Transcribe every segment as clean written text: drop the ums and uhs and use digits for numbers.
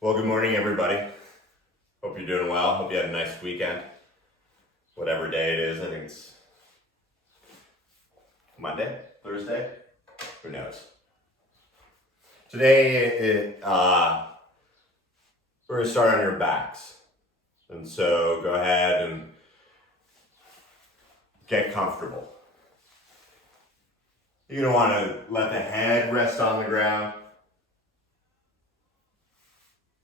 Well, good morning, everybody. Hope you're doing well. Hope you had a nice weekend. Whatever day it is, I think it's Monday, Thursday, who knows. Today, we're going to start on your backs. And so go ahead and get comfortable. You're going to want to let the head rest on the ground.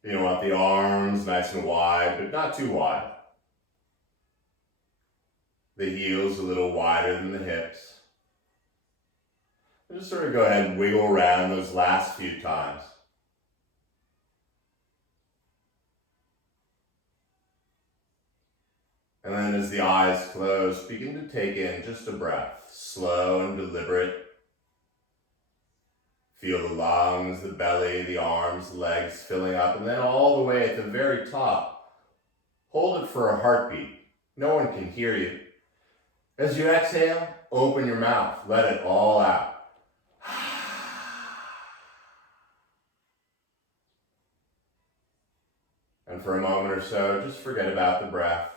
You want the arms nice and wide, but not too wide. The heels a little wider than the hips. And just sort of go ahead and wiggle around those last few times. And then as the eyes close, begin to take in just a breath, slow and deliberate. Feel the lungs, the belly, the arms, legs filling up, and then all the way at the very top, hold it for a heartbeat. No one can hear you. As you exhale, open your mouth, let it all out. And for a moment or so, just forget about the breath.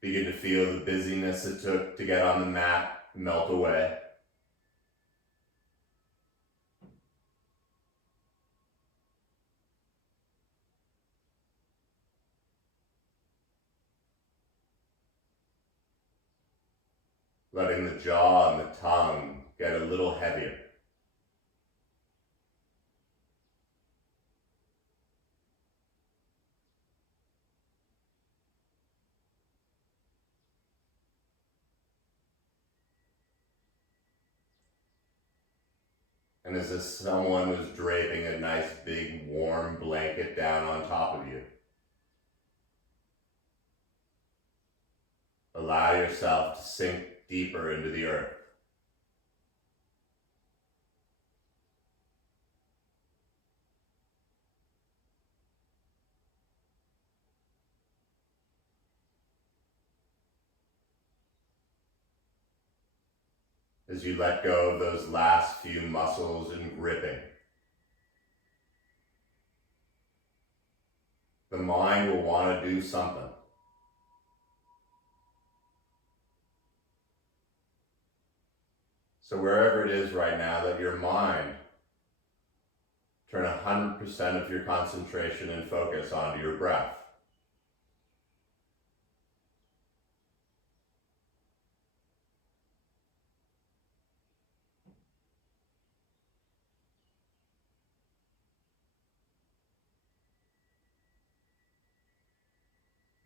Begin to feel the busyness it took to get on the mat melt away. Letting the jaw and the tongue get a little heavier. And as if someone was draping a nice big warm blanket down on top of you. Allow yourself to sink deeper into the earth. As you let go of those last few muscles and gripping, the mind will want to do something. So wherever it is right now, let your mind turn 100% of your concentration and focus onto your breath.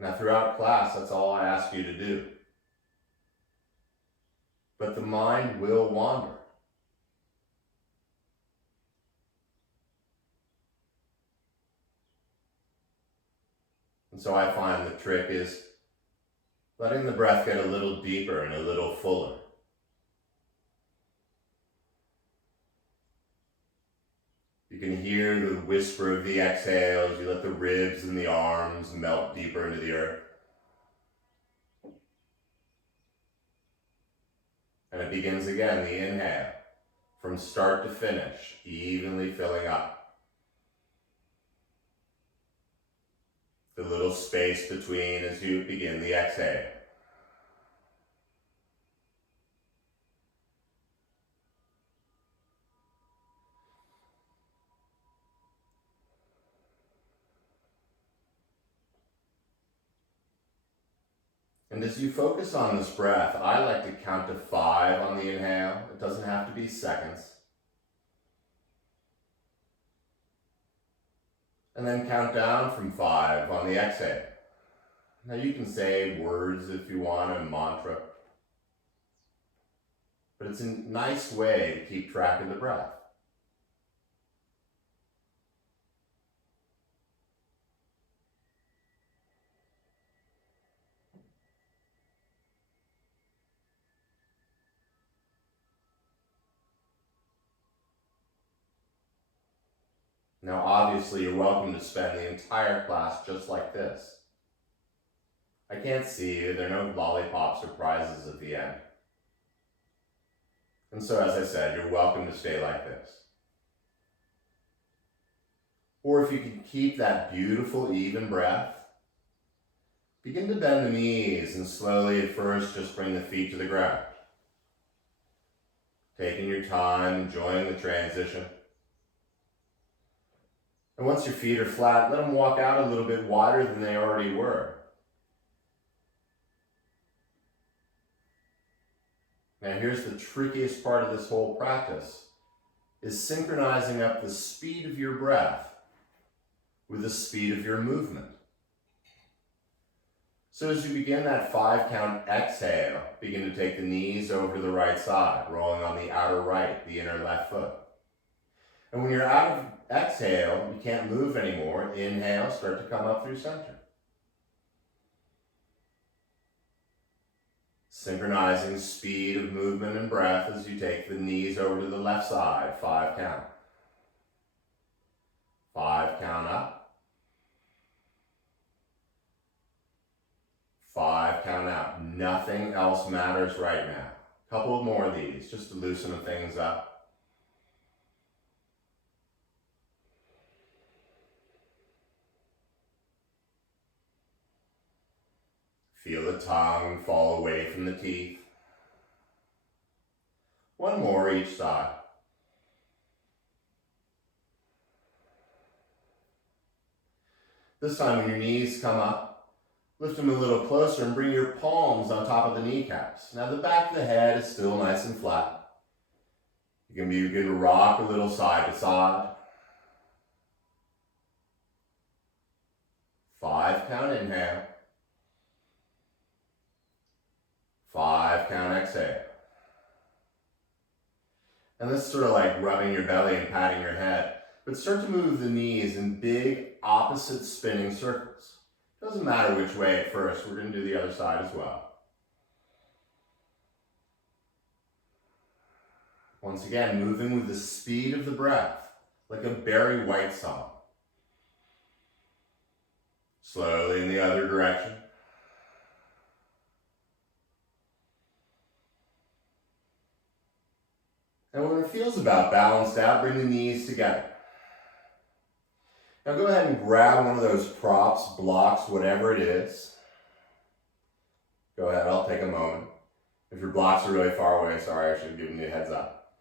Now throughout class, that's all I ask you to do. But the mind will wander. And so I find the trick is letting the breath get a little deeper and a little fuller. You can hear the whisper of the exhale as you let the ribs and the arms melt deeper into the earth. And it begins again, the inhale, from start to finish, evenly filling up. The little space between as you begin the exhale. And as you focus on this breath, I like to count to 5 on the inhale. It doesn't have to be seconds. And then count down from 5 on the exhale. Now you can say words if you want, a mantra. But it's a nice way to keep track of the breath. Now obviously you're welcome to spend the entire class just like this. I can't see you, there are no lollipop surprises at the end. And so, as I said, you're welcome to stay like this. Or if you can keep that beautiful, even breath, begin to bend the knees and slowly at first just bring the feet to the ground. Taking your time, enjoying the transition. And once your feet are flat, let them walk out a little bit wider than they already were. Now here's the trickiest part of this whole practice, is synchronizing up the speed of your breath with the speed of your movement. So as you begin that 5 count exhale, begin to take the knees over to the right side, rolling on the outer right, the inner left foot. And when you're out of exhale, you can't move anymore. Inhale, start to come up through center. Synchronizing speed of movement and breath as you take the knees over to the left side, 5 count. 5 count up. 5 count out. Nothing else matters right now. A couple more of these just to loosen things up. Feel the tongue fall away from the teeth. One more each side. This time when your knees come up, lift them a little closer and bring your palms on top of the kneecaps. Now the back of the head is still nice and flat. You can begin to rock a little side to side. 5 count inhale. 5 count exhale. And this is sort of like rubbing your belly and patting your head. But start to move the knees in big opposite spinning circles. Doesn't matter which way at first. We're going to do the other side as well. Once again, moving with the speed of the breath, like a Barry White song. Slowly in the other direction. And when it feels about balanced out, bring the knees together. Now go ahead and grab one of those props, blocks, whatever it is. Go ahead, I'll take a moment. If your blocks are really far away, sorry, I should have given you a heads up.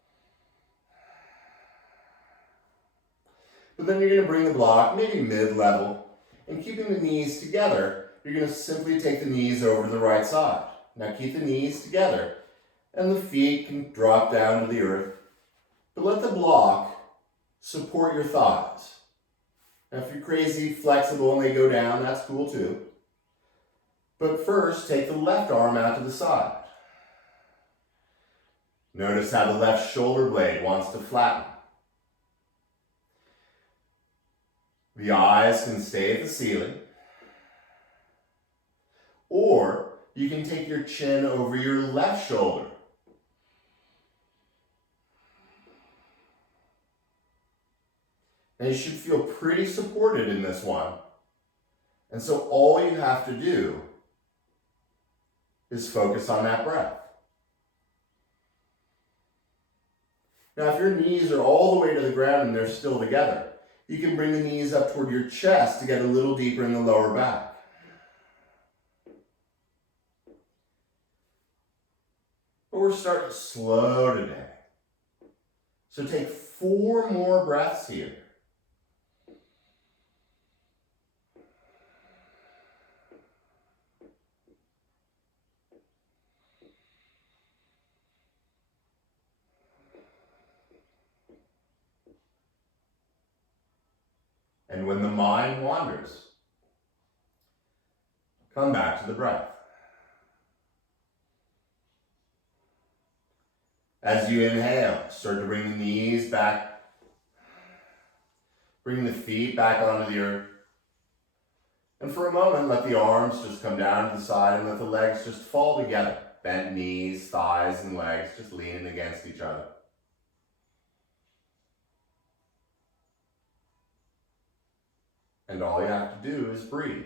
But then you're going to bring the block, maybe mid-level, and keeping the knees together, you're going to simply take the knees over to the right side. Now keep the knees together. And the feet can drop down to the earth. But let the block support your thighs. Now if you're crazy, flexible, and they go down, that's cool too. But first, take the left arm out to the side. Notice how the left shoulder blade wants to flatten. The eyes can stay at the ceiling. Or you can take your chin over your left shoulder. And you should feel pretty supported in this one. And so all you have to do is focus on that breath. Now, if your knees are all the way to the ground and they're still together, you can bring the knees up toward your chest to get a little deeper in the lower back. But we're starting slow today. So take 4 more breaths here. And when the mind wanders, come back to the breath. As you inhale, start to bring the knees back, bring the feet back onto the earth. And for a moment, let the arms just come down to the side and let the legs just fall together. Bent knees, thighs, and legs just leaning against each other. And all you have to do is breathe.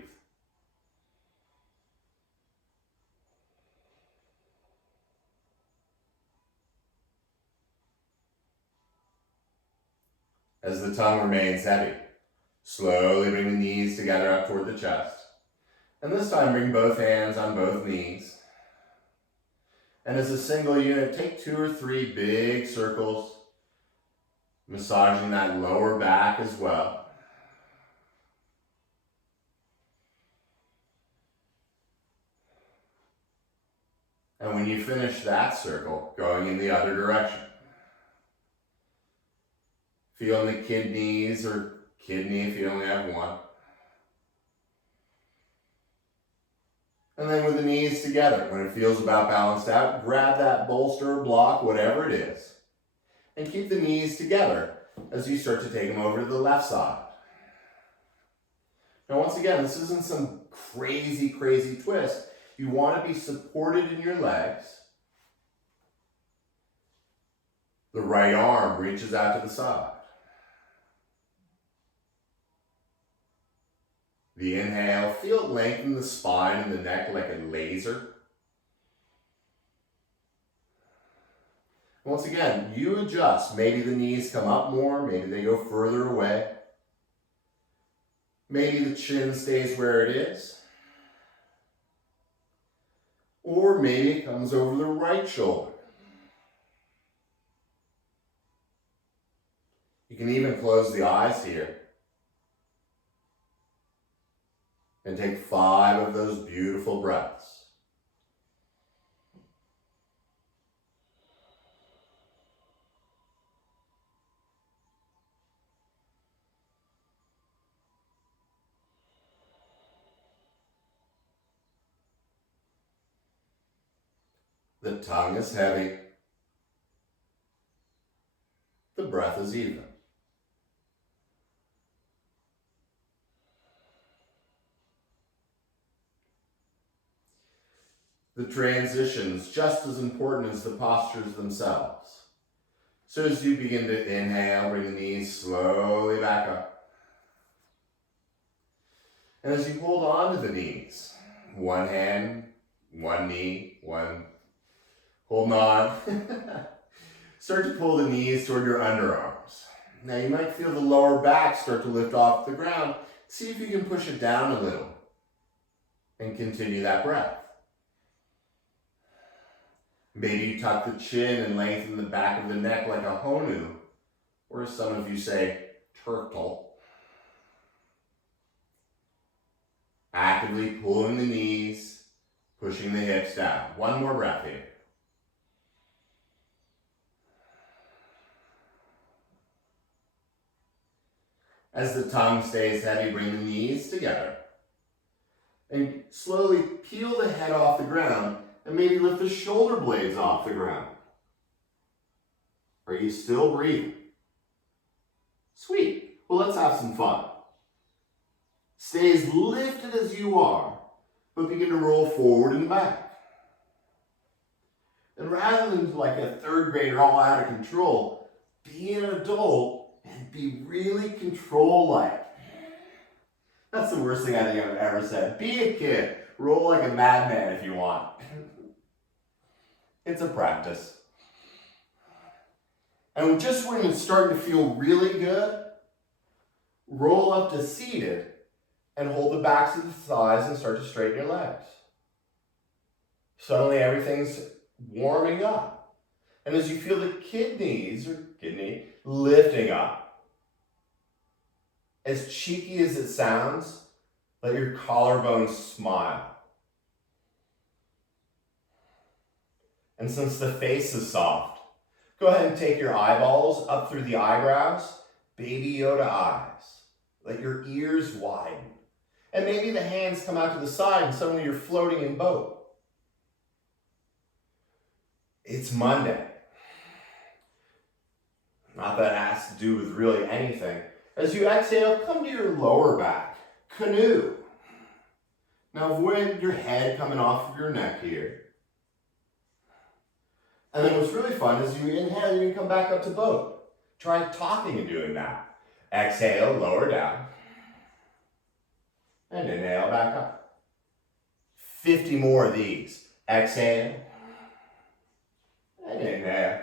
as the tongue remains heavy. Slowly bring the knees together up toward the chest. And this time bring both hands on both knees. And as a single unit, take 2 or 3 big circles, massaging that lower back as well. And when you finish that circle, going in the other direction, feeling the kidneys or kidney if you only have one. And then with the knees together, when it feels about balanced out, grab that bolster or block, whatever it is, and keep the knees together as you start to take them over to the left side. Now once again, this isn't some crazy twist. You want to be supported in your legs. The right arm reaches out to the side. The inhale, feel it lengthen the spine and the neck like a laser. Once again, you adjust. Maybe the knees come up more, maybe they go further away. Maybe the chin stays where it is. Or maybe it comes over the right shoulder. You can even close the eyes here. And take 5 of those beautiful breaths. The tongue is heavy. The breath is even. The transition's just as important as the postures themselves. So as you begin to inhale, bring the knees slowly back up. And as you hold on to the knees, one hand, one knee, one holding on. Start to pull the knees toward your underarms. Now you might feel the lower back start to lift off the ground. See if you can push it down a little and continue that breath. Maybe you tuck the chin and lengthen the back of the neck like a honu, or as some of you say, turtle. Actively pulling the knees, pushing the hips down. One more breath here. As the tongue stays heavy, bring the knees together. And slowly peel the head off the ground and maybe lift the shoulder blades off the ground. Are you still breathing? Sweet. Well, let's have some fun. Stay as lifted as you are, but begin to roll forward and back. And rather than like a third grader all out of control, be an adult and be really control-like. That's the worst thing I think I've ever said. Be a kid. Roll like a madman if you want. It's a practice. And just when it's starting to feel really good, roll up to seated and hold the backs of the thighs and start to straighten your legs. Suddenly everything's warming up. And as you feel the kidney lifting up, as cheeky as it sounds, let your collarbones smile. And since the face is soft, go ahead and take your eyeballs up through the eyebrows, baby Yoda eyes. Let your ears widen. And maybe the hands come out to the side and suddenly you're floating in boat. It's Monday. Not that it has to do with really anything. As you exhale, come to your lower back, canoe. Now avoid your head coming off of your neck here. And then what's really fun is you inhale, you can come back up to boat. Try talking and doing that. Exhale, lower down. And inhale back up. 50 more of these. Exhale. And inhale.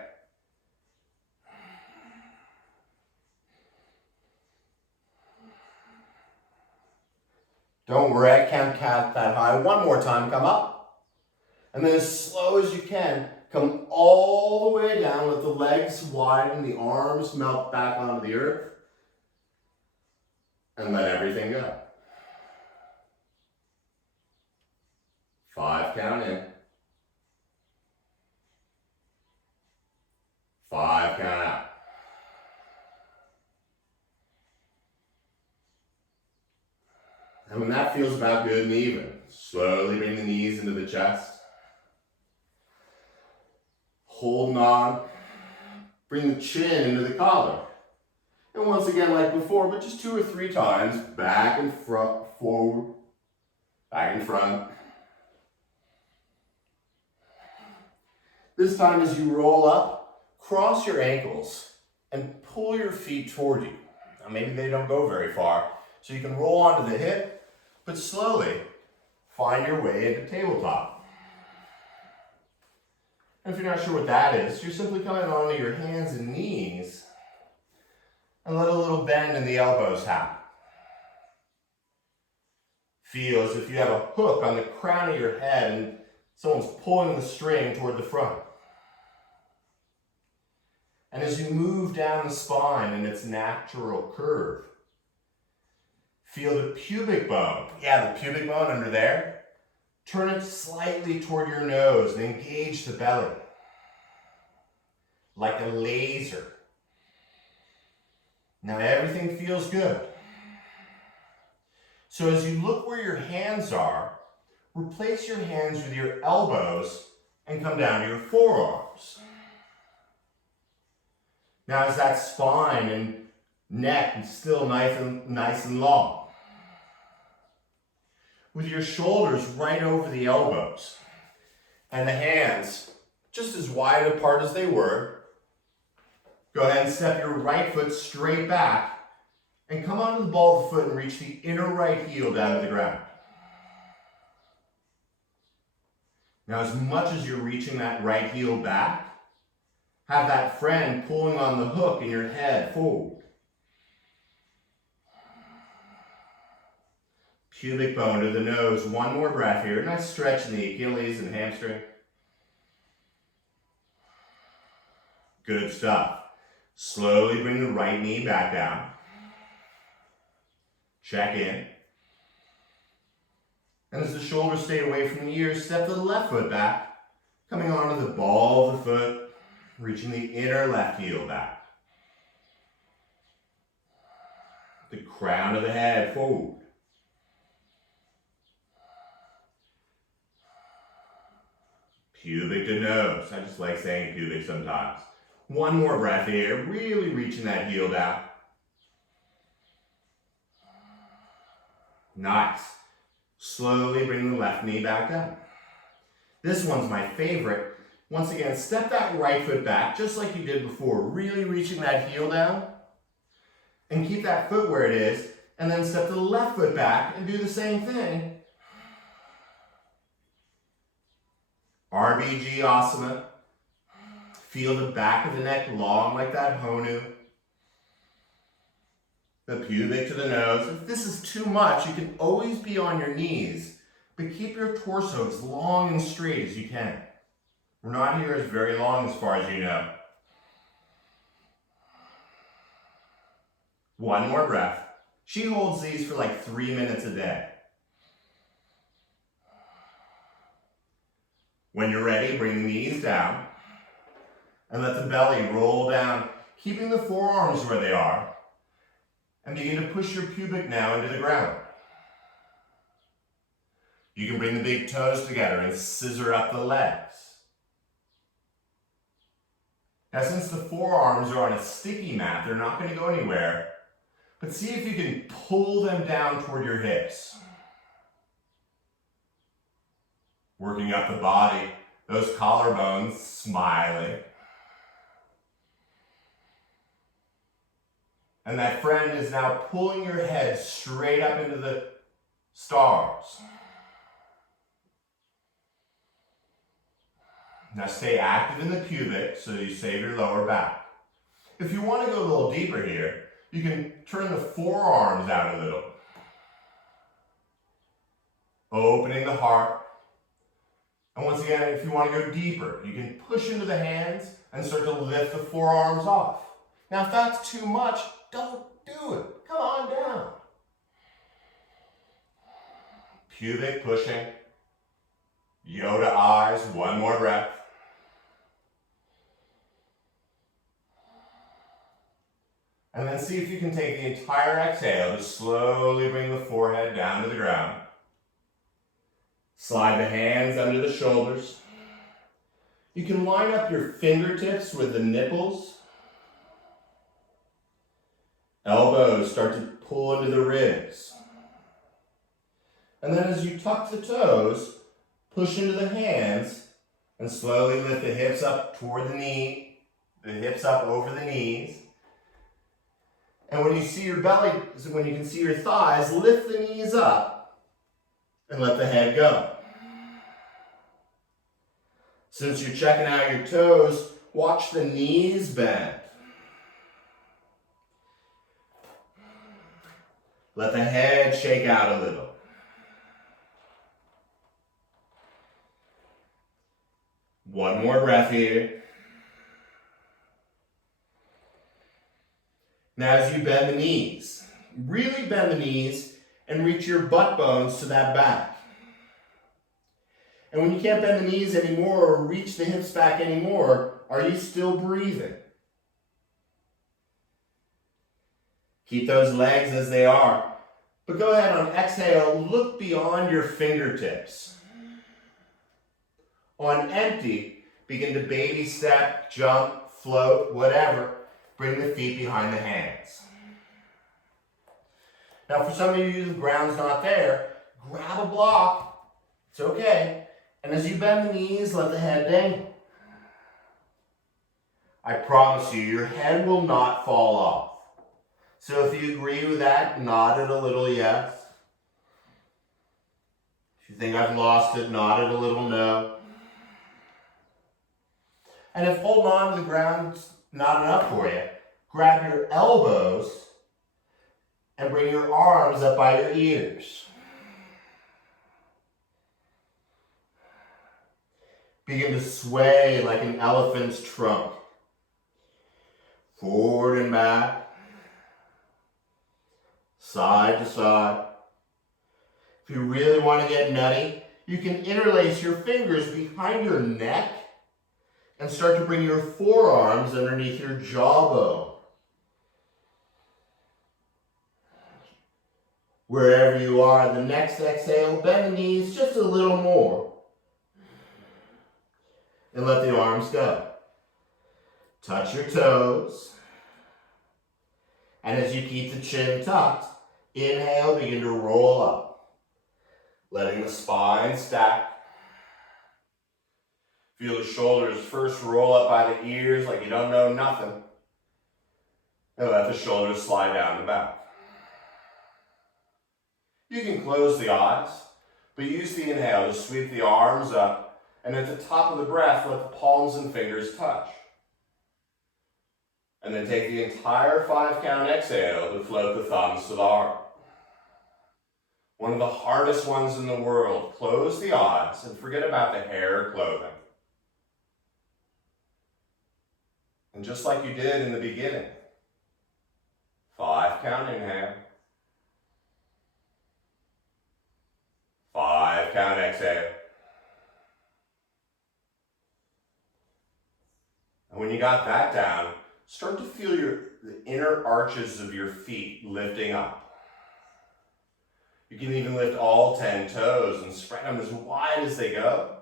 Don't worry, I can't count that high. One more time, come up. And then as slow as you can, come all the way down, let the legs widen, the arms melt back onto the earth, and let everything go. 5 count in. 5 count out. And when that feels about good and even, slowly bring the knees into the chest. Holding on. Bring the chin into the collar. And once again, like before, but just 2 or 3 times, back and front, forward, back and front. This time as you roll up, cross your ankles and pull your feet toward you. Now maybe they don't go very far, so you can roll onto the hip, but slowly find your way into tabletop. And if you're not sure what that is, you're simply coming onto your hands and knees and let a little bend in the elbows happen. Feel as if you have a hook on the crown of your head and someone's pulling the string toward the front. And as you move down the spine in its natural curve, feel the pubic bone. Yeah, the pubic bone under there. Turn it slightly toward your nose and engage the belly. Like a laser. Now everything feels good. So as you look where your hands are, replace your hands with your elbows and come down to your forearms. Now is that spine and neck is still nice and long. With your shoulders right over the elbows and the hands just as wide apart as they were, go ahead and step your right foot straight back and come onto the ball of the foot and reach the inner right heel down to the ground. Now as much as you're reaching that right heel back, have that friend pulling on the hook in your head forward. Pubic bone to the nose. One more breath here. Nice stretch in the Achilles and hamstring. Good stuff. Slowly bring the right knee back down. Check in. And as the shoulders stay away from the ears, step the left foot back, coming onto the ball of the foot, reaching the inner left heel back. The crown of the head forward. Pubic to nose. I just like saying pubic sometimes. One more breath here, really reaching that heel down. Nice. Slowly bring the left knee back up. This one's my favorite. Once again, step that right foot back, just like you did before, really reaching that heel down. And keep that foot where it is, and then step the left foot back and do the same thing. RBG asana. Feel the back of the neck long like that honu. The pubic to the nose. If this is too much, you can always be on your knees, but keep your torso as long and straight as you can. We're not here as very long as far as you know. One more breath. She holds these for like 3 minutes a day. When you're ready, bring the knees down and let the belly roll down, keeping the forearms where they are. And begin to push your pubic now into the ground. You can bring the big toes together and scissor up the legs. Now since the forearms are on a sticky mat, they're not going to go anywhere. But see if you can pull them down toward your hips. Working up the body, those collarbones smiling. And that friend is now pulling your head straight up into the stars. Now stay active in the pubic so you save your lower back. If you want to go a little deeper here, you can turn the forearms out a little. opening the heart. And once again, if you want to go deeper, you can push into the hands and start to lift the forearms off. Now, if that's too much, don't do it. Come on down. Pubic pushing. Yoda eyes, one more breath. And then see if you can take the entire exhale to slowly bring the forehead down to the ground. Slide the hands under the shoulders. You can line up your fingertips with the nipples. Elbows start to pull into the ribs. And then as you tuck the toes, push into the hands and slowly lift the hips up toward the knee, the hips up over the knees. And when you see your belly, when you can see your thighs, lift the knees up and let the head go. Since you're checking out your toes, watch the knees bend. Let the head shake out a little. One more breath here. Now as you bend the knees, really bend the knees and reach your butt bones to that back. And when you can't bend the knees anymore or reach the hips back anymore, are you still breathing? Keep those legs as they are. But go ahead on exhale, look beyond your fingertips. On empty, begin to baby step, jump, float, whatever. Bring the feet behind the hands. Now for some of you, the ground's not there. Grab a block. It's okay. And as you bend the knees, let the head dangle. I promise you, your head will not fall off. So if you agree with that, nod it a little yes. If you think I've lost it, nod it a little no. And if holding on to the ground's not enough for you, grab your elbows and bring your arms up by your ears. Begin to sway like an elephant's trunk. Forward and back. Side to side. If you really want to get nutty, you can interlace your fingers behind your neck and start to bring your forearms underneath your jawbone. Wherever you are, the next exhale, bend the knees just a little more. And let the arms go. Touch your toes. And as you keep the chin tucked, inhale, begin to roll up. Letting the spine stack. Feel the shoulders first roll up by the ears like you don't know nothing. And let the shoulders slide down the back. You can close the eyes, but use the inhale to sweep the arms up, and at the top of the breath, let the palms and fingers touch. And then take the entire 5-count exhale to float the thumbs to the heart. One of the hardest ones in the world. Close the eyes and forget about the hair or clothing. And just like you did in the beginning, 5-count inhale. 5-count exhale. And when you got that down, start to feel the inner arches of your feet lifting up. You can even lift all 10 toes and spread them as wide as they go.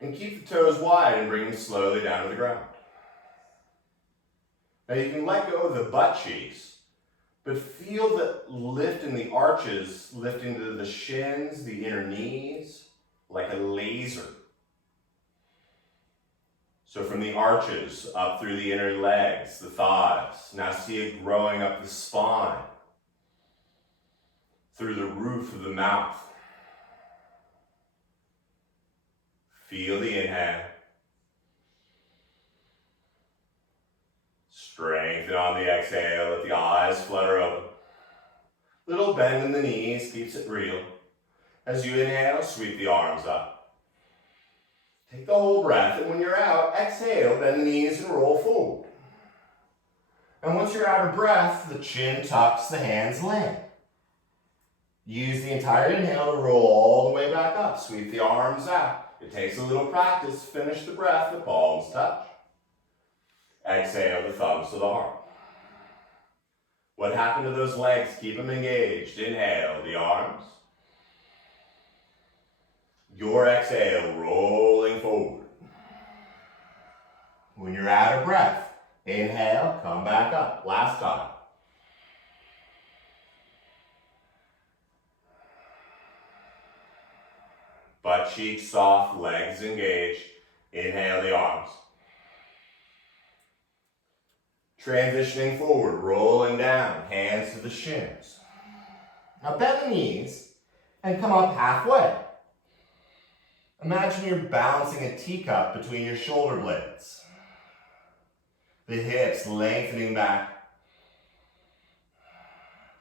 And keep the toes wide and bring them slowly down to the ground. Now you can let go of the butt cheeks, but feel the lift in the arches, lifting to the shins, the inner knees, like a laser. So from the arches, up through the inner legs, the thighs. Now see it growing up the spine, through the roof of the mouth. Feel the inhale. Strengthen on the exhale, let the eyes flutter open. Little bend in the knees keeps it real. As you inhale, sweep the arms up. Take the whole breath, and when you're out, exhale, bend the knees and roll forward. And once you're out of breath, the chin tucks, the hands land. Use the entire inhale to roll all the way back up. Sweep the arms out. It takes a little practice. Finish the breath, the palms touch. Exhale, the thumbs to the heart. What happened to those legs? Keep them engaged. Inhale, the arms. Your exhale, rolling forward. When you're out of breath, inhale, come back up. Last time. Butt cheeks soft, legs engaged. Inhale the arms. Transitioning forward, rolling down, hands to the shins. Now bend the knees and come up halfway. Imagine you're balancing a teacup between your shoulder blades. The hips lengthening back.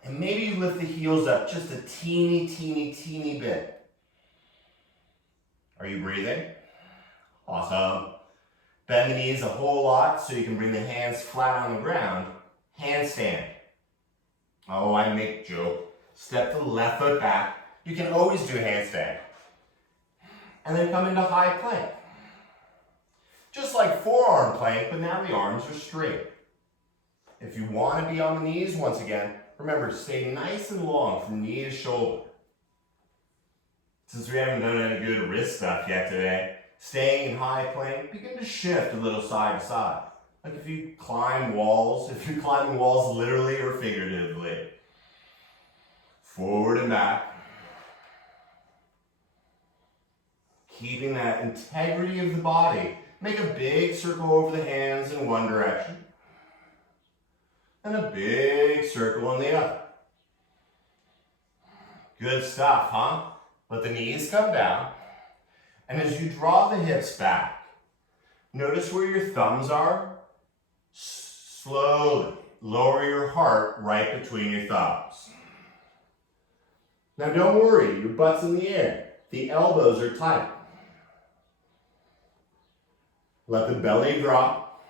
And maybe you lift the heels up just a teeny bit. Are you breathing? Awesome. Bend the knees a whole lot so you can bring the hands flat on the ground. Handstand. Oh, I make joke. Step the left foot back. You can always do handstand. And then come into high plank. Just like forearm plank, but now the arms are straight. If you want to be on the knees once again, remember, stay nice and long from knee to shoulder. Since we haven't done any good wrist stuff yet today, staying in high plank, begin to shift a little side to side. Like if you climb walls, if you're climbing walls literally or figuratively. Forward and back. Keeping that integrity of the body. Make a big circle over the hands in one direction. And a big circle in the other. Good stuff, huh? Let the knees come down. And as you draw the hips back, notice where your thumbs are. Slowly lower your heart right between your thumbs. Now don't worry, your butt's in the air. The elbows are tight. Let the belly drop.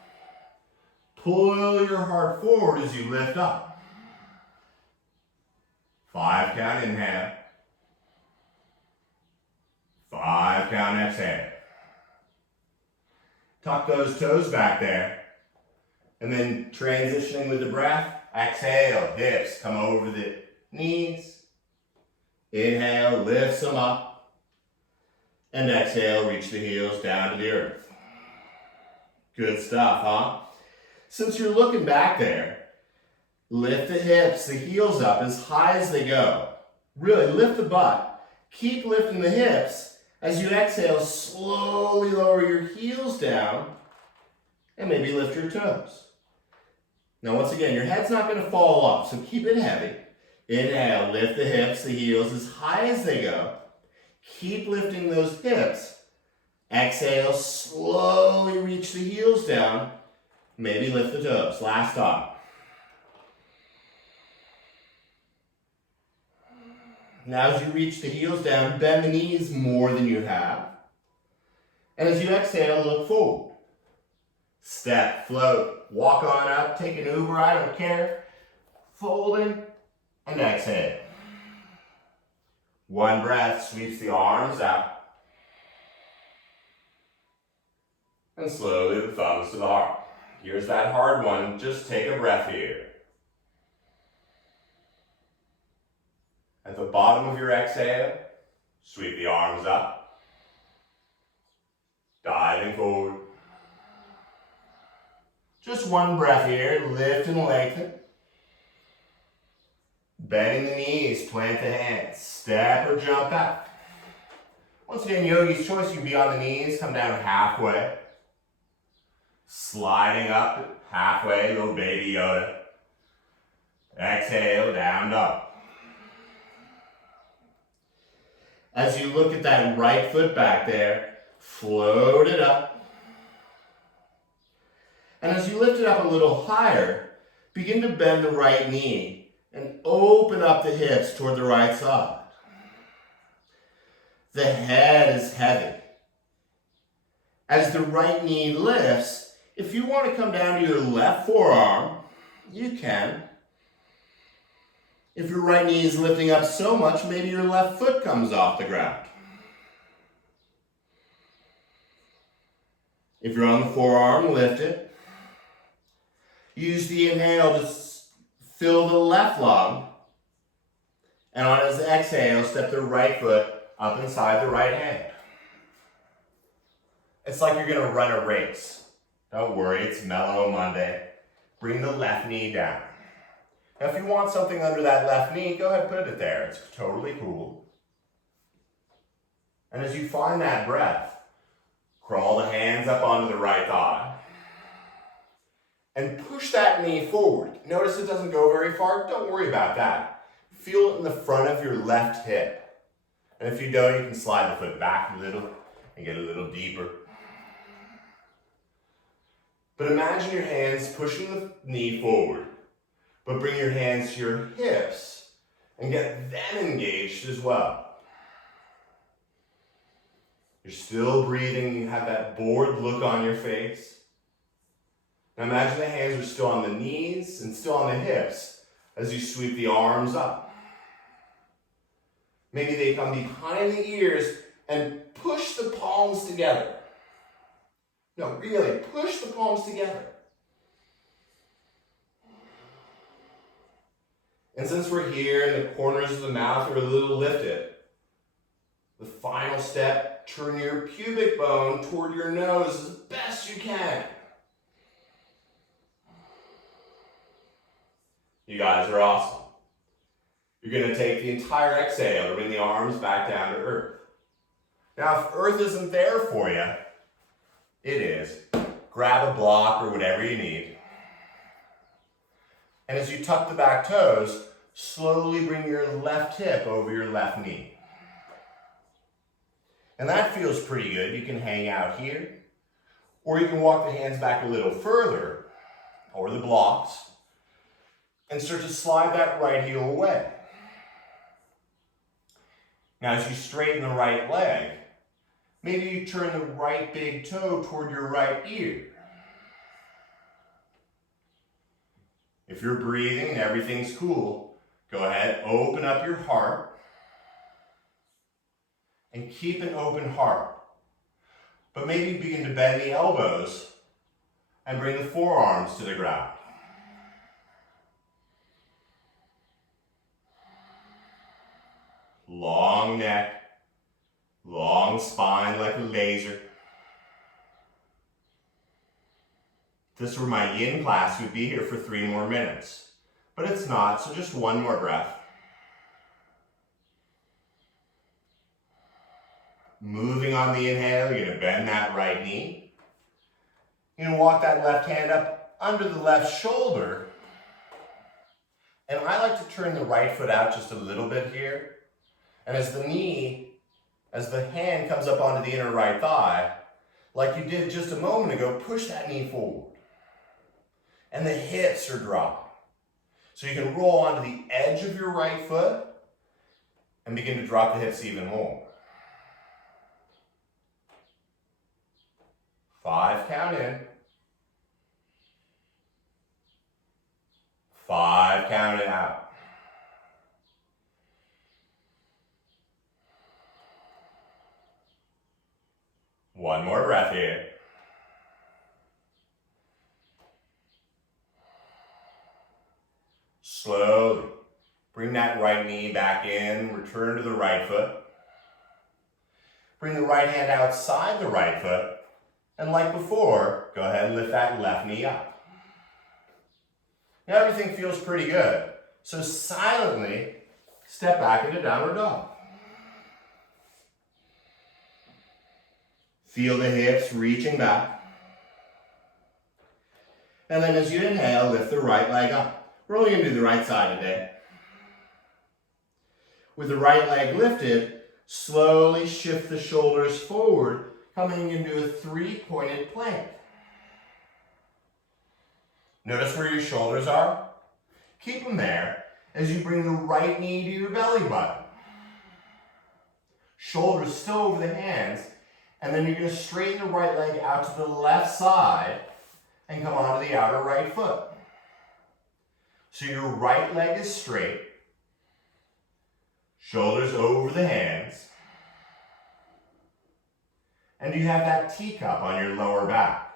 Pull your heart forward as you lift up. 5 count inhale. 5 count exhale. Tuck those toes back there. And then transitioning with the breath, exhale, hips come over the knees. Inhale, lifts them up. And exhale, reach the heels down to the earth. Good stuff, huh? Since you're looking back there, lift the hips, the heels up as high as they go. Really lift the butt. Keep lifting the hips. As you exhale, slowly lower your heels down and maybe lift your toes. Now once again, your head's not going to fall off, so keep it heavy. Inhale, lift the hips, the heels as high as they go. Keep lifting those hips. Exhale, slowly reach the heels down. Maybe lift the toes. Last time. Now as you reach the heels down, bend the knees more than you have. And as you exhale, look forward. Step, float, walk on up, take an Uber, I don't care. Folding and exhale. One breath sweeps the arms out. And slowly the thumbs to the heart. Here's that hard one. Just take a breath here. At the bottom of your exhale, sweep the arms up. Diving forward. Just one breath here. Lift and lengthen. Bending the knees, plant the hands. Step or jump out. Once again, yogi's choice, you can be on the knees, come down halfway. Sliding up halfway, little baby Yoda. Exhale, down dog. As you look at that right foot back there, float it up. And as you lift it up a little higher, begin to bend the right knee and open up the hips toward the right side. The head is heavy. As the right knee lifts, if you want to come down to your left forearm, you can. If your right knee is lifting up so much, maybe your left foot comes off the ground. If you're on the forearm, lift it. Use the inhale to fill the left lung. And on his exhale, step the right foot up inside the right hand. It's like you're going to run a race. Don't worry, it's Mellow Monday. Bring the left knee down. Now, if you want something under that left knee, go ahead and put it there. It's totally cool. And as you find that breath, crawl the hands up onto the right thigh. And push that knee forward. Notice it doesn't go very far. Don't worry about that. Feel it in the front of your left hip. And if you don't, you can slide the foot back a little and get a little deeper. But imagine your hands pushing the knee forward. But bring your hands to your hips and get them engaged as well. You're still breathing, you have that bored look on your face. Now imagine the hands are still on the knees and still on the hips as you sweep the arms up. Maybe they come behind the ears and push the palms together. No, really, push the palms together. And since we're here and the corners of the mouth are a little lifted, the final step, turn your pubic bone toward your nose as best you can. You guys are awesome. You're going to take the entire exhale to bring the arms back down to earth. Now, if earth isn't there for you, it is. Grab a block or whatever you need. And as you tuck the back toes, slowly bring your left hip over your left knee. And that feels pretty good. You can hang out here, or you can walk the hands back a little further, or the blocks, and start to slide that right heel away. Now as you straighten the right leg, maybe you turn the right big toe toward your right ear. If you're breathing and everything's cool, go ahead, open up your heart and keep an open heart. But maybe begin to bend the elbows and bring the forearms to the ground. Long neck, long spine like a laser. If this were my yin class, we'd be here for 3 more minutes. But it's not, so just one more breath. Moving on the inhale, you're going to bend that right knee. You're going to walk that left hand up under the left shoulder. And I like to turn the right foot out just a little bit here. And as the hand comes up onto the inner right thigh, like you did just a moment ago, push that knee forward. And the hips are dropping. So you can roll onto the edge of your right foot and begin to drop the hips even more. 5, count in. 5, count it out. One more breath here. Slowly bring that right knee back in, return to the right foot. Bring the right hand outside the right foot, and like before, go ahead and lift that left knee up. Now everything feels pretty good, so silently step back into downward dog. Feel the hips reaching back. And then as you inhale, lift the right leg up. We're only going to do the right side today. With the right leg lifted, slowly shift the shoulders forward, coming into a 3-pointed plank. Notice where your shoulders are. Keep them there as you bring the right knee to your belly button. Shoulders still over the hands. And then you're going to straighten the right leg out to the left side and come onto the outer right foot. So your right leg is straight. Shoulders over the hands. And you have that teacup on your lower back.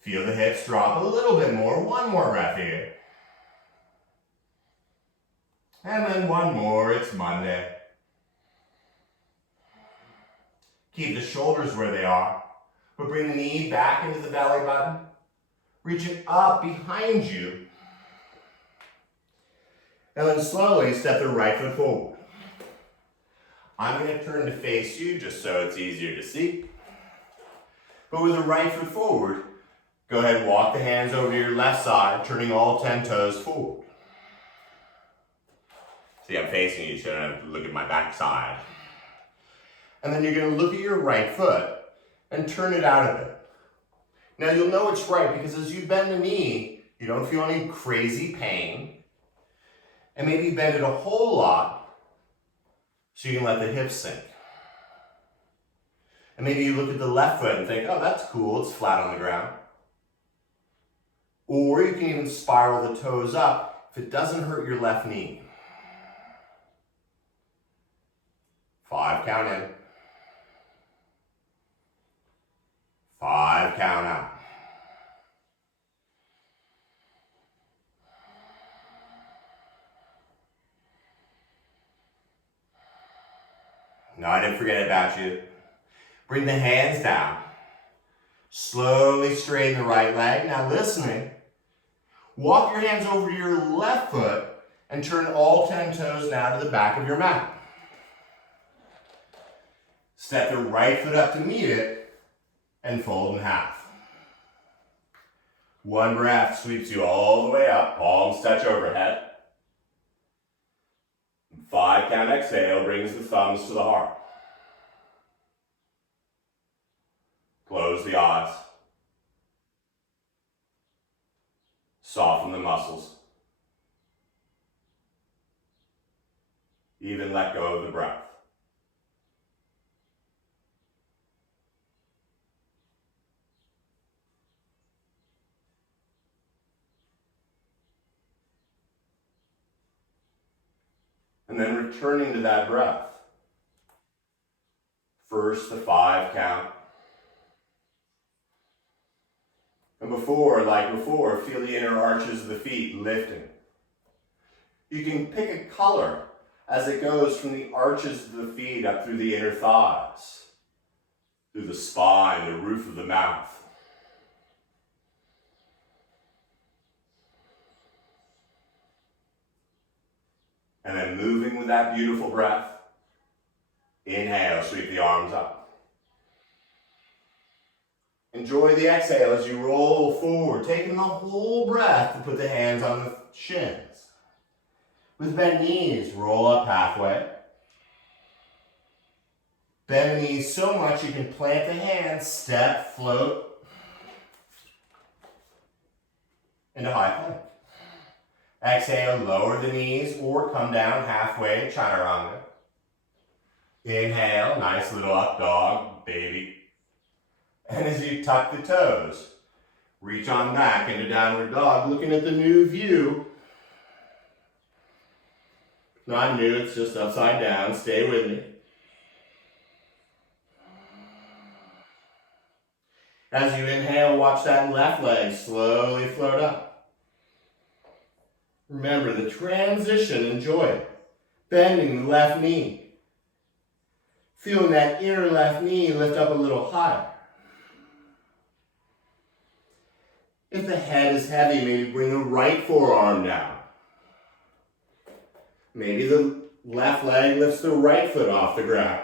Feel the hips drop a little bit more. One more breath here. And then one more. It's Monday. Keep the shoulders where they are, but bring the knee back into the belly button. Reach it up behind you. And then slowly step the right foot forward. I'm going to turn to face you just so it's easier to see. But with the right foot forward, go ahead and walk the hands over to your left side, turning all 10 toes forward. See, I'm facing you, so I don't have to look at my back side. And then you're going to look at your right foot and turn it out a bit. Now you'll know it's right because as you bend the knee, you don't feel any crazy pain. And maybe bend it a whole lot so you can let the hips sink. And maybe you look at the left foot and think, oh, that's cool, it's flat on the ground. Or you can even spiral the toes up if it doesn't hurt your left knee. 5 count in. 5 count out. No, I didn't forget about you. Bring the hands down. Slowly straighten the right leg. Now listening. Walk your hands over to your left foot and turn all 10 toes now to the back of your mat. Step the right foot up to meet it and fold in half. One breath sweeps you all the way up. Palms touch overhead. 5 count exhale brings the thumbs to the heart. Close the eyes. Soften the muscles. Even let go of the breath. And then returning to that breath. First, the 5 count. And like before, feel the inner arches of the feet lifting. You can pick a color as it goes from the arches of the feet up through the inner thighs, through the spine, the roof of the mouth. And then moving with that beautiful breath, inhale, sweep the arms up. Enjoy the exhale as you roll forward, taking the whole breath to put the hands on the shins. With bent knees, roll up halfway. Bend the knees so much you can plant the hands, step, float into high plank. Exhale, lower the knees or come down halfway, chaturanga. Inhale, nice little up dog, baby. And as you tuck the toes, reach on back into downward dog, looking at the new view. Not new, it's just upside down. Stay with me. As you inhale, watch that left leg slowly float up. Remember the transition, enjoy it. Bending the left knee. Feeling that inner left knee lift up a little higher. If the head is heavy, maybe bring the right forearm down. Maybe the left leg lifts the right foot off the ground.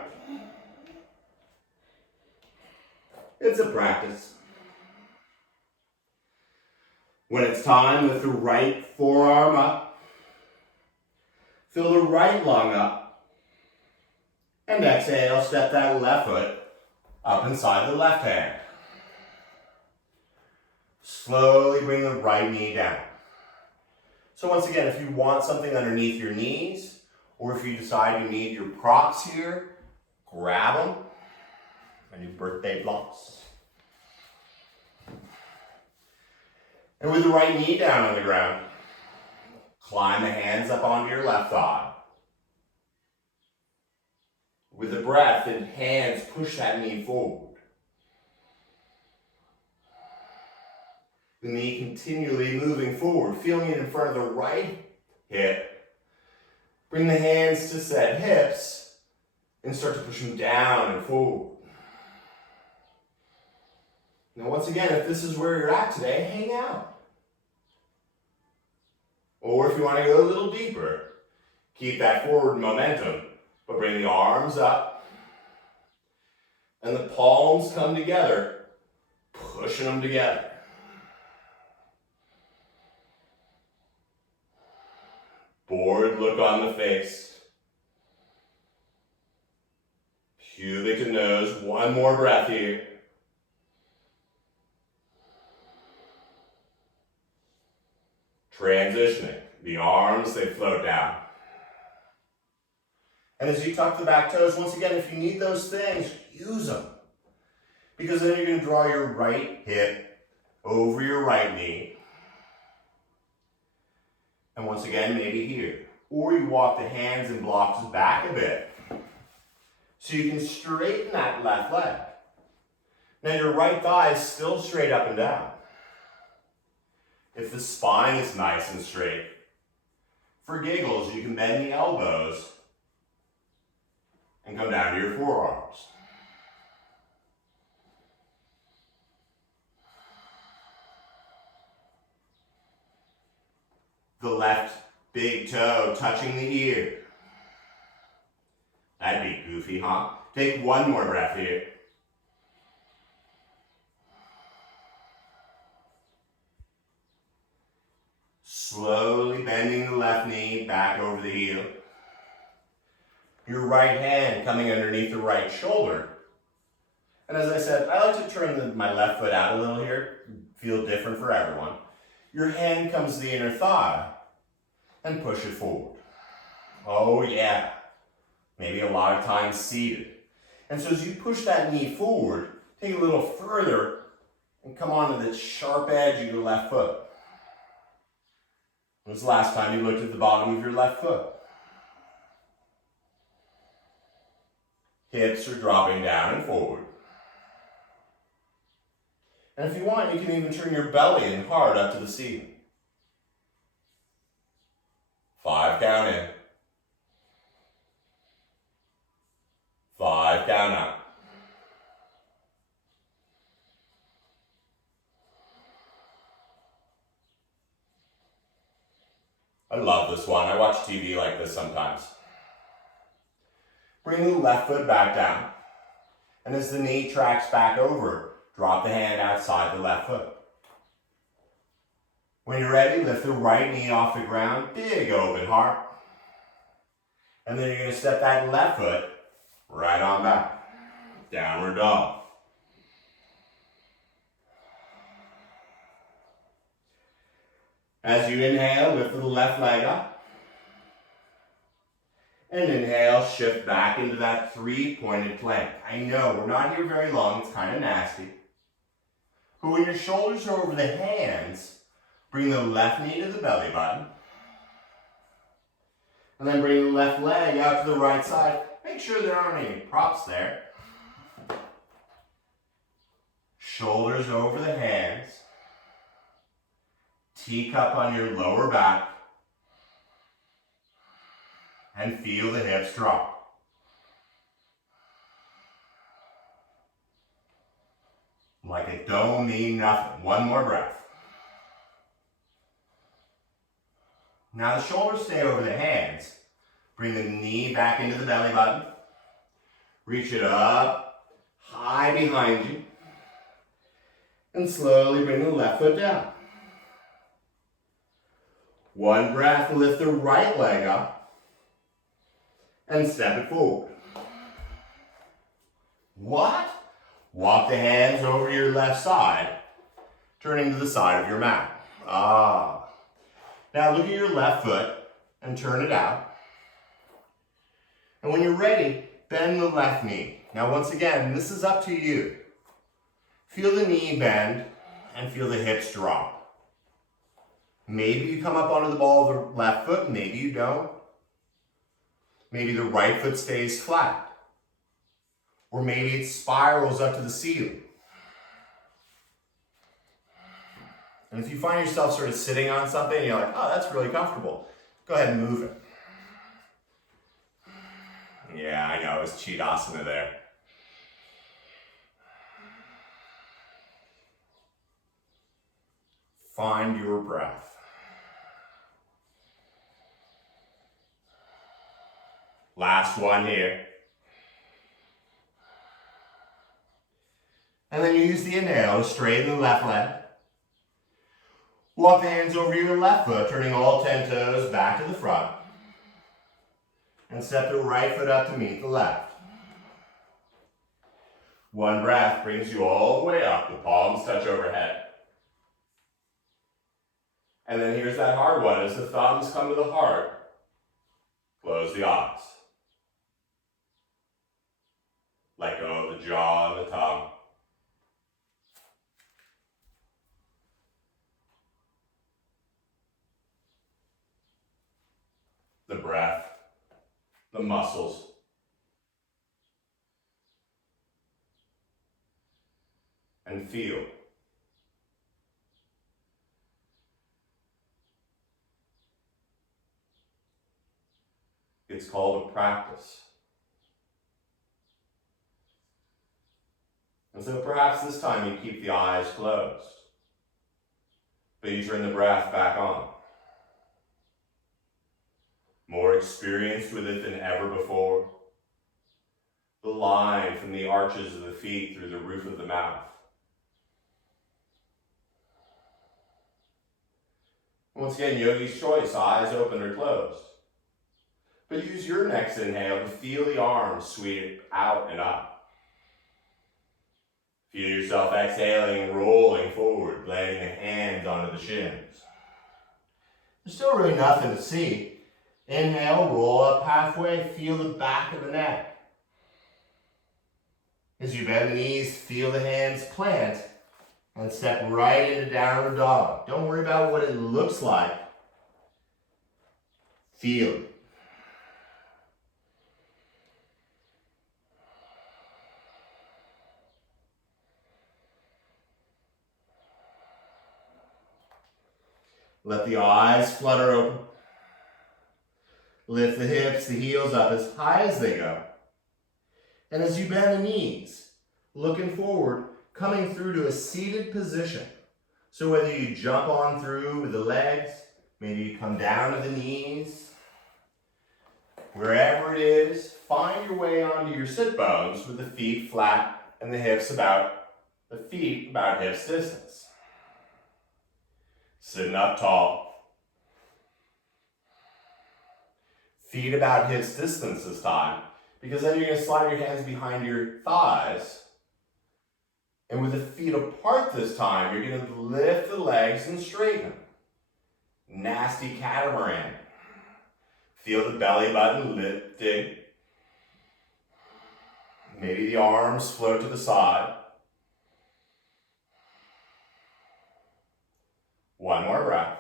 It's a practice. When it's time, lift the right forearm up. Fill the right lung up. And exhale, step that left foot up inside the left hand. Slowly bring the right knee down. So once again, if you want something underneath your knees, or if you decide you need your props here, grab them. My new birthday blocks. And with the right knee down on the ground, climb the hands up onto your left thigh. With the breath and hands, push that knee forward. The knee continually moving forward, feeling it in front of the right hip. Bring the hands to set hips and start to push them down and forward. Now once again, if this is where you're at today, hang out. Or if you want to go a little deeper, keep that forward momentum, but bring the arms up and the palms come together, pushing them together. Bored look on the face. Pubic to nose, one more breath here. Transitioning, the arms, they float down. And as you tuck the back toes, once again, if you need those things, use them. Because then you're going to draw your right hip over your right knee. And once again, maybe here. Or you walk the hands and blocks back a bit. So you can straighten that left leg. Now your right thigh is still straight up and down. If the spine is nice and straight, for giggles, you can bend the elbows and come down to your forearms. The left big toe touching the ear. That'd be goofy, huh? Take one more breath here. Slowly bending the left knee back over the heel. Your right hand coming underneath the right shoulder. And as I said, I like to turn my left foot out a little here. Feel different for everyone. Your hand comes to the inner thigh and push it forward. Oh yeah. Maybe a lot of times seated. And so as you push that knee forward, take a little further and come onto the sharp edge of your left foot. When was the last time you looked at the bottom of your left foot? Hips are dropping down and forward. And if you want, you can even turn your belly and heart up to the ceiling. 5 count in. 5 count out. I love this one. I watch TV like this sometimes. Bring the left foot back down. And as the knee tracks back over, drop the hand outside the left foot. When you're ready, lift the right knee off the ground, big open heart. And then you're going to step that left foot right on back. Downward dog. As you inhale, lift the left leg up. And inhale, shift back into that 3-pointed plank. I know, we're not here very long, it's kind of nasty. But when your shoulders are over the hands, bring the left knee to the belly button. And then bring the left leg out to the right side. Make sure there aren't any props there. Shoulders over the hands. Teacup on your lower back. And feel the hips drop. Like it don't mean nothing. One more breath. Now the shoulders stay over the hands. Bring the knee back into the belly button. Reach it up, high behind you. And slowly bring the left foot down. One breath, lift the right leg up. And step it forward. What? Walk the hands over your left side, turning to the side of your mat. Now look at your left foot and turn it out. And when you're ready, bend the left knee. Now once again, this is up to you. Feel the knee bend and feel the hips drop. Maybe you come up onto the ball of the left foot, maybe you don't. Maybe the right foot stays flat. Or maybe it spirals up to the ceiling. And if you find yourself sort of sitting on something and you're like, oh, that's really comfortable, go ahead and move it. Yeah, I know, it's Chidasana there. Find your breath. Last one here. And then you use the inhale to straighten the left leg. Walk the hands over your left foot, turning all 10 toes back to the front. And step the right foot up to meet the left. One breath brings you all the way up. The palms touch overhead. And then here's that hard one. As the thumbs come to the heart, close the eyes. Let go of the jaw and the tongue. The breath, the muscles. And feel. It's called a practice. And so perhaps this time you keep the eyes closed, but you turn the breath back on. More experienced with it than ever before. The line from the arches of the feet through the roof of the mouth. Once again, yogi's choice, eyes open or closed. But use your next inhale to feel the arms sweep out and up. Feel yourself exhaling, rolling forward, laying the hands onto the shins. There's still really nothing to see. Inhale, roll up halfway, feel the back of the neck. As you bend the knees, feel the hands plant and step right into downward dog. Don't worry about what it looks like. Feel it. Let the eyes flutter open. Lift the hips, the heels up as high as they go. And as you bend the knees, looking forward, coming through to a seated position. So whether you jump on through with the legs, maybe you come down to the knees, wherever it is, find your way onto your sit bones with the feet flat and the hips about hips distance. Sitting up tall. Feet about hips distance this time, because then you're going to slide your hands behind your thighs. And with the feet apart this time, you're going to lift the legs and straighten them. Nasty catamaran. Feel the belly button lifting. Maybe the arms float to the side. One more breath.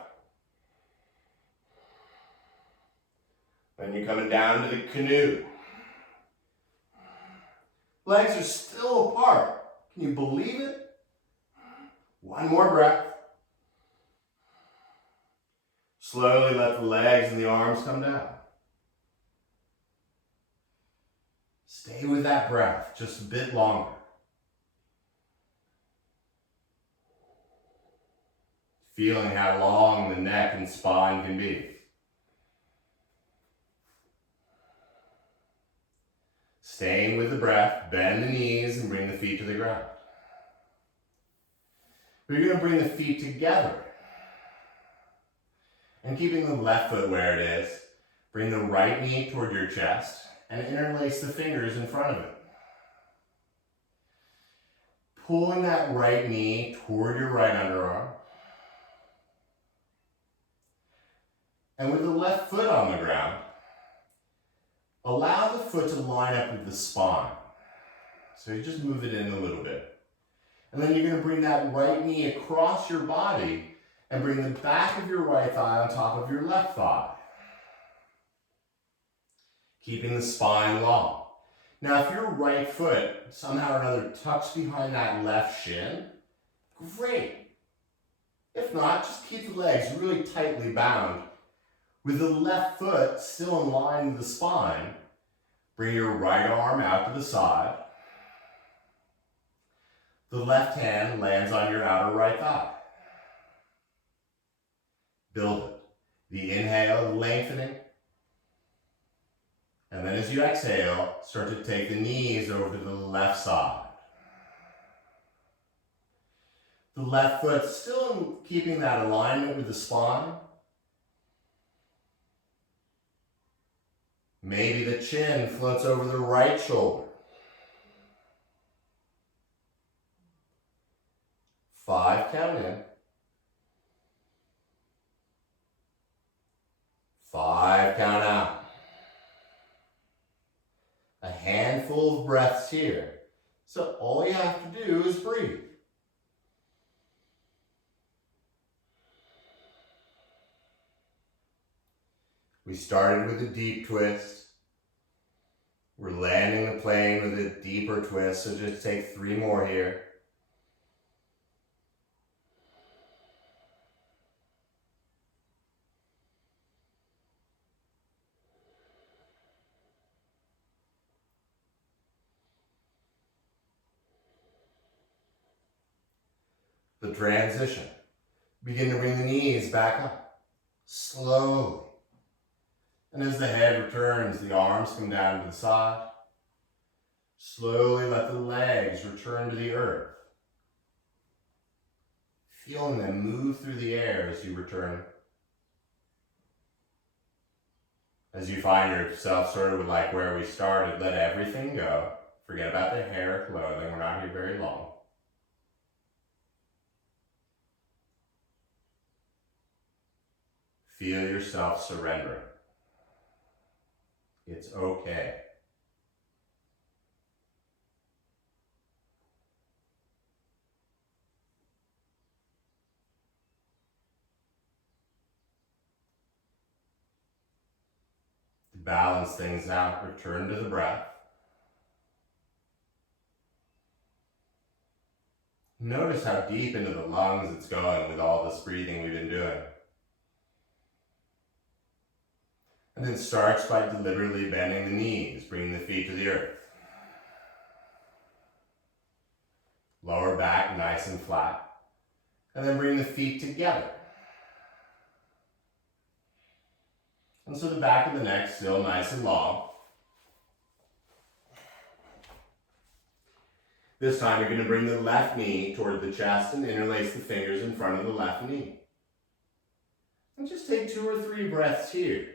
Then you're coming down to the canoe. Legs are still apart. Can you believe it? One more breath. Slowly let the legs and the arms come down. Stay with that breath just a bit longer. Feeling how long the neck and spine can be. Staying with the breath, bend the knees and bring the feet to the ground. We're going to bring the feet together. And keeping the left foot where it is, bring the right knee toward your chest and interlace the fingers in front of it. Pulling that right knee toward your right underarm. And with the left foot on the ground, allow the foot to line up with the spine. So you just move it in a little bit. And then you're going to bring that right knee across your body and bring the back of your right thigh on top of your left thigh. Keeping the spine long. Now, if your right foot somehow or another tucks behind that left shin, great. If not, just keep the legs really tightly bound. With the left foot still in line with the spine, bring your right arm out to the side. The left hand lands on your outer right thigh. Build it. The inhale, lengthening. And then as you exhale, start to take the knees over to the left side. The left foot still keeping that alignment with the spine. Maybe the chin floats over the right shoulder. 5, count in. 5, count out. A handful of breaths here. So all you have to do is breathe. We started with a deep twist. We're landing the plane with a deeper twist, so just take 3 more here. The transition. Begin to bring the knees back up, slowly. And as the head returns, the arms come down to the side. Slowly let the legs return to the earth. Feeling them move through the air as you return. As you find yourself sort of like where we started, let everything go. Forget about the hair or clothing, we're not here very long. Feel yourself surrendering. It's okay. To balance things out, return to the breath. Notice how deep into the lungs it's going with all this breathing we've been doing. And then starts by deliberately bending the knees, bringing the feet to the earth. Lower back nice and flat. And then bring the feet together. And so the back of the neck still nice and long. This time you're going to bring the left knee toward the chest and interlace the fingers in front of the left knee. And just take 2 or 3 breaths here.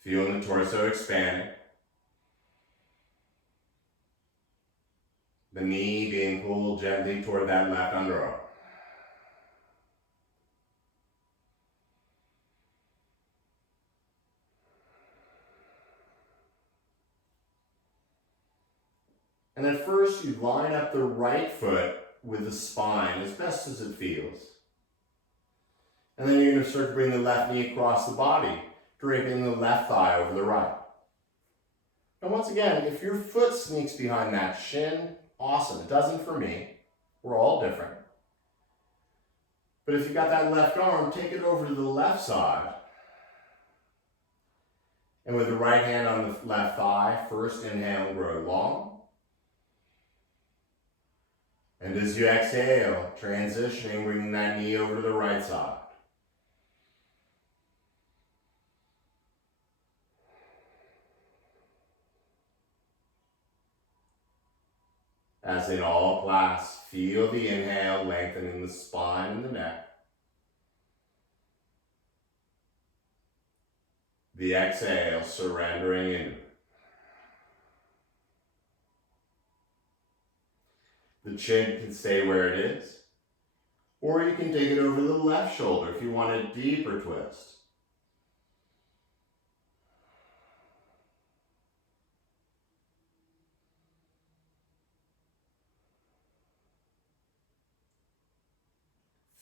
Feeling the torso expanding. The knee being pulled gently toward that left underarm. And at first you line up the right foot with the spine as best as it feels. And then you're going to start to bring the left knee across the body, draping the left thigh over the right. And once again, if your foot sneaks behind that shin, awesome. It doesn't for me. We're all different. But if you've got that left arm, take it over to the left side. And with the right hand on the left thigh, first inhale and grow long. And as you exhale, transitioning, bringing that knee over to the right side. As in all class, feel the inhale lengthening the spine and the neck. The exhale surrendering into it. The chin can stay where it is. Or you can take it over the left shoulder if you want a deeper twist.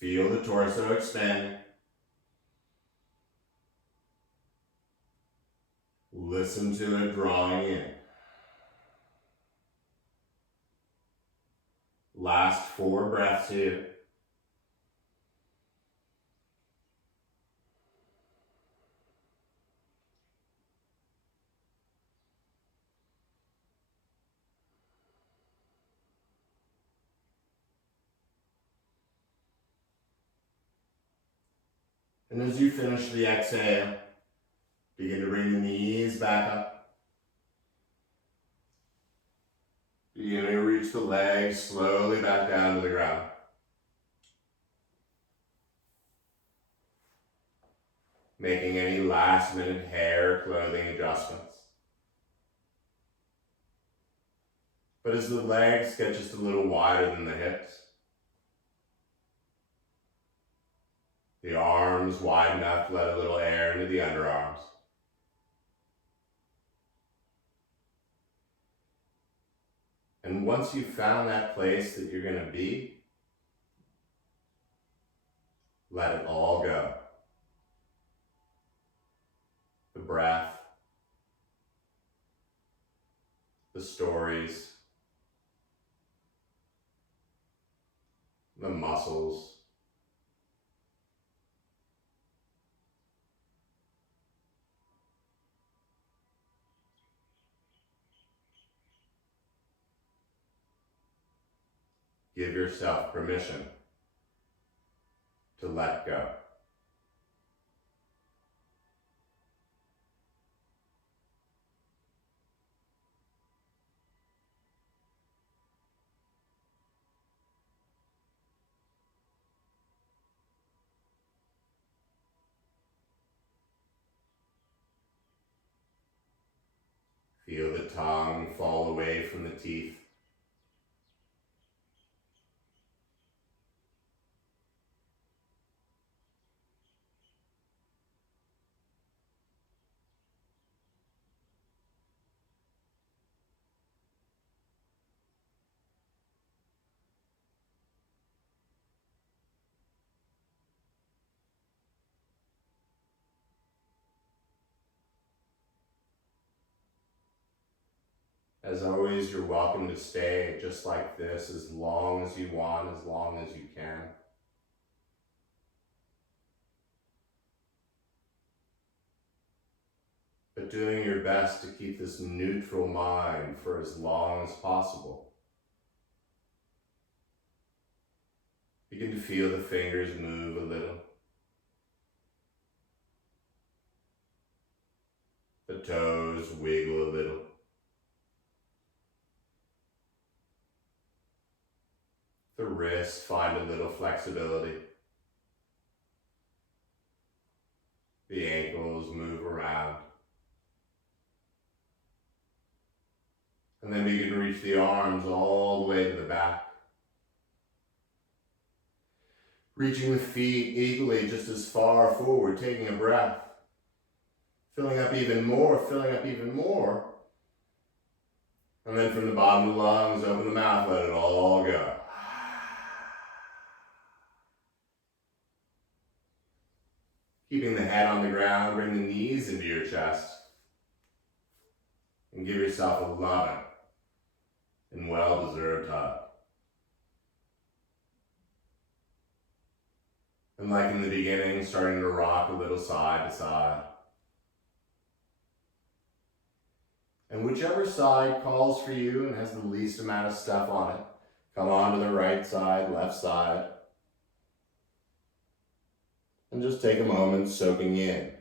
Feel the torso expand. Listen to it drawing in. Last 4 breaths here. And as you finish the exhale, begin to bring the knees back up. Begin to reach the legs slowly back down to the ground. Making any last minute hair clothing adjustments. But as the legs get just a little wider than the hips, the arms wide enough to let a little air into the underarms. And once you've found that place that you're going to be, let it all go. The breath, the stories, the muscles, give yourself permission to let go. Feel the tongue fall away from the teeth. As always, you're welcome to stay just like this as long as you want, as long as you can. But doing your best to keep this neutral mind for as long as possible. Begin to feel the fingers move a little. The toes wiggle a little. The wrists find a little flexibility. The ankles move around. And then begin to reach the arms all the way to the back. Reaching the feet equally just as far forward, taking a breath. Filling up even more, filling up even more. And then from the bottom of the lungs, open the mouth, let it all go. Keeping the head on the ground, bring the knees into your chest. And give yourself a loving and well-deserved hug. And like in the beginning, starting to rock a little side to side. And whichever side calls for you and has the least amount of stuff on it, come on to the right side, left side. And just take a moment soaking in.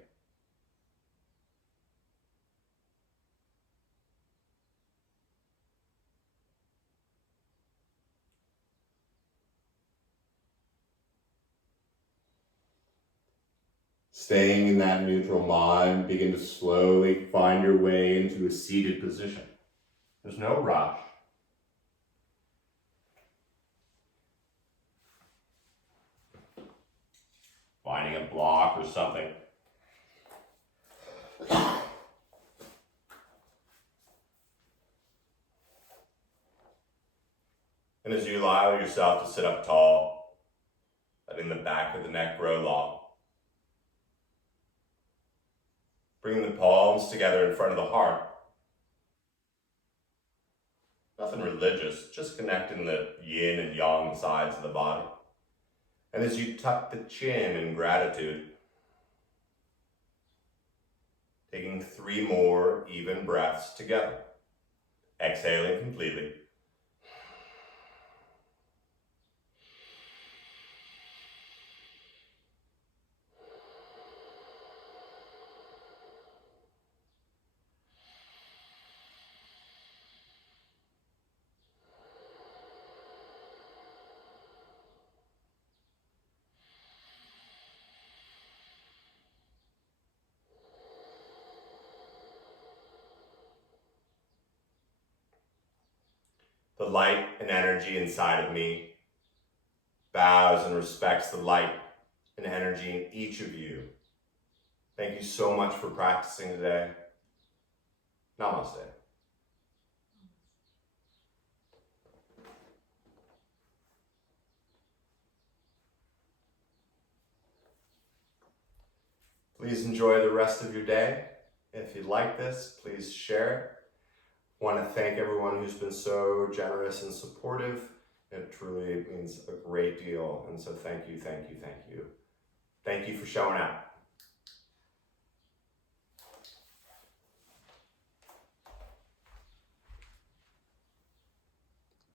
Staying in that neutral mind, begin to slowly find your way into a seated position. There's no rush. finding a block or something. And as you allow yourself to sit up tall, letting the back of the neck grow long, bringing the palms together in front of the heart. Nothing religious, just connecting the yin and yang sides of the body. And as you tuck the chin in gratitude, taking 3 more even breaths together, exhaling completely. The light and energy inside of me bows and respects the light and energy in each of you. Thank you so much for practicing today. Namaste. Please enjoy the rest of your day. If you like this, please share it. I want to thank everyone who's been so generous and supportive. It truly means a great deal. And so thank you, thank you, thank you. Thank you for showing up.